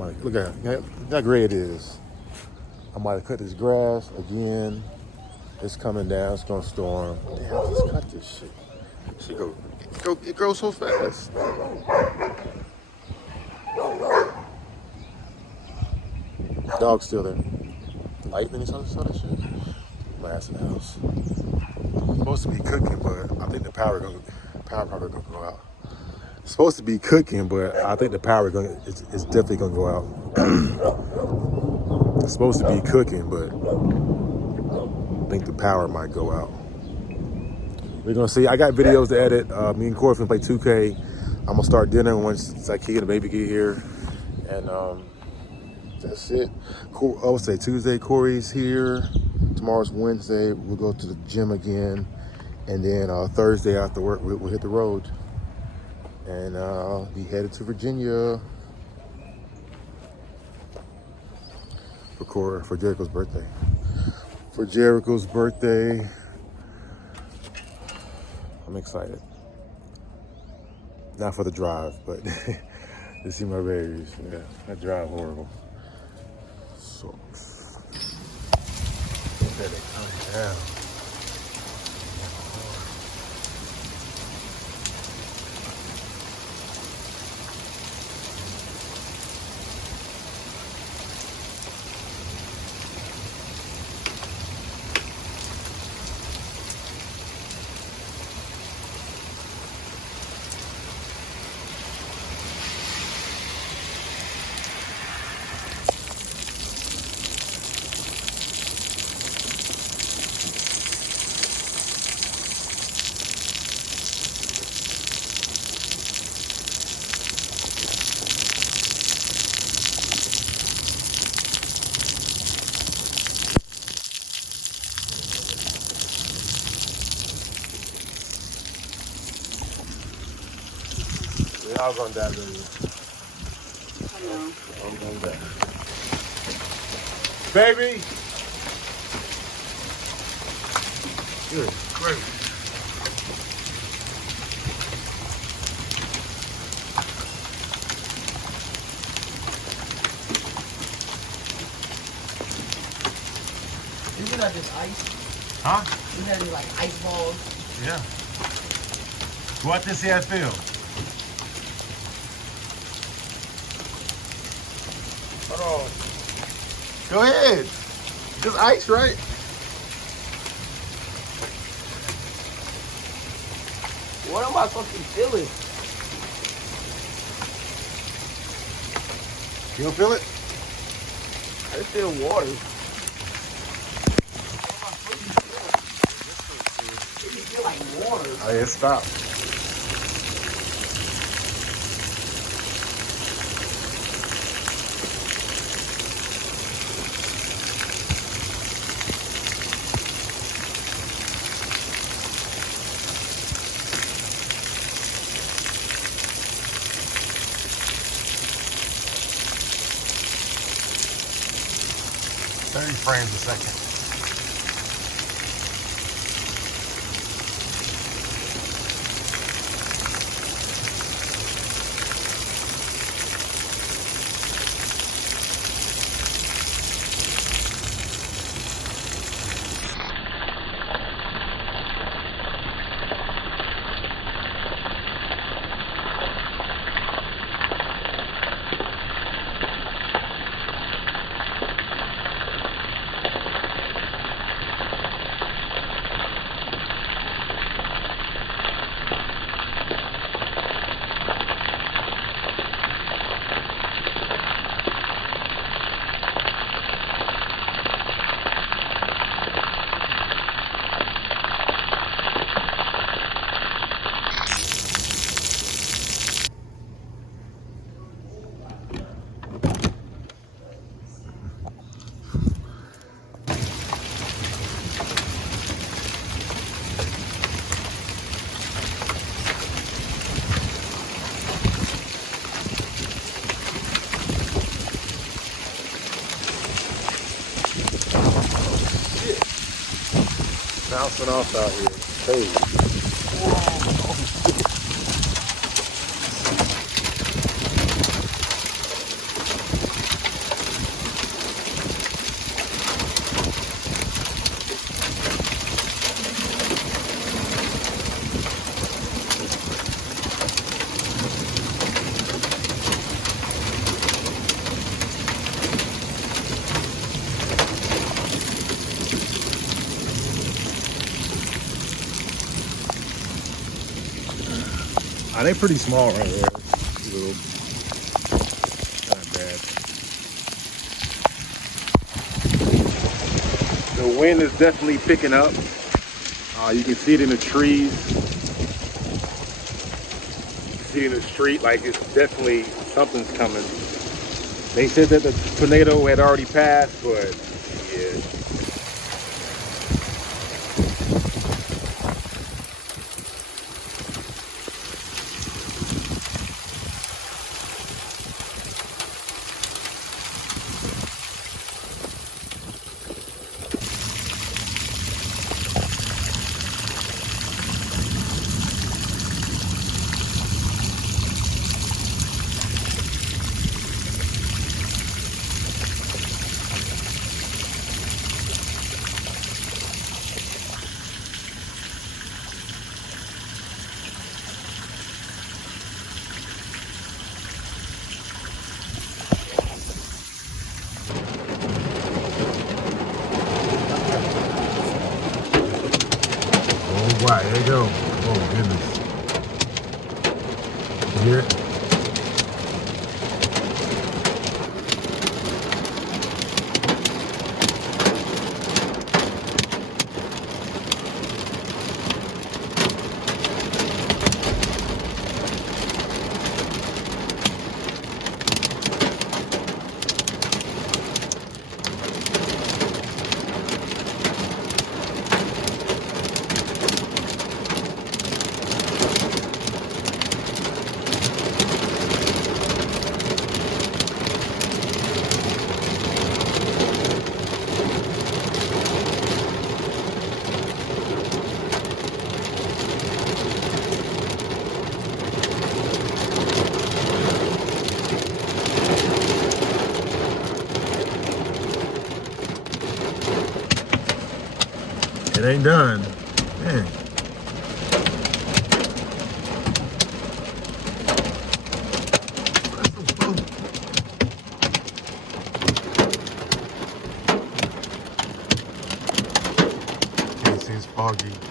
Look at how gray it is. I might have cut this grass again. It's coming down. It's gonna storm. Damn, I just cut this shit. It grows so fast. Dog's still there. Lightning or something, that shit. Last in the house. It's supposed to be cooking, but I think the power probably gonna go out. It's supposed to be cooking, but I think the power is definitely gonna go out. It's supposed to be cooking, but I think the power might go out. We're gonna see. I got videos to edit. Me and Corey finna play 2K. I'm gonna start dinner once Zyke and the baby get here, and that's it. I would say Tuesday, Corey's here. Tomorrow's Wednesday. We'll go to the gym again, and then Thursday after work we'll hit the road, and be headed to Virginia for Jericho's birthday. For Jericho's birthday, I'm excited. Not for the drive, but to see my babies. Yeah, that drive horrible. So, they coming down. We're all gonna die, baby. I know. I'm gonna die. Baby! Good, great. Isn't that just ice? Huh? You had any like ice balls? Yeah. Go out there and see how it feels. Hold on. Go ahead. Just ice, right? What am I supposed to be feeling? You don't feel it? I just feel water. It just feel like water. Oh, yeah, stop. Frames a second. Bouncing off out here. Hey. They pretty small right there. Little, not bad. The wind is definitely picking up. You can see it in the trees. You can see it in the street, like it's definitely, something's coming. They said that the tornado had already passed, but yeah. Oh, wow, there you go. Oh, goodness. You hear it? It ain't done. Man. Can't see, it's foggy.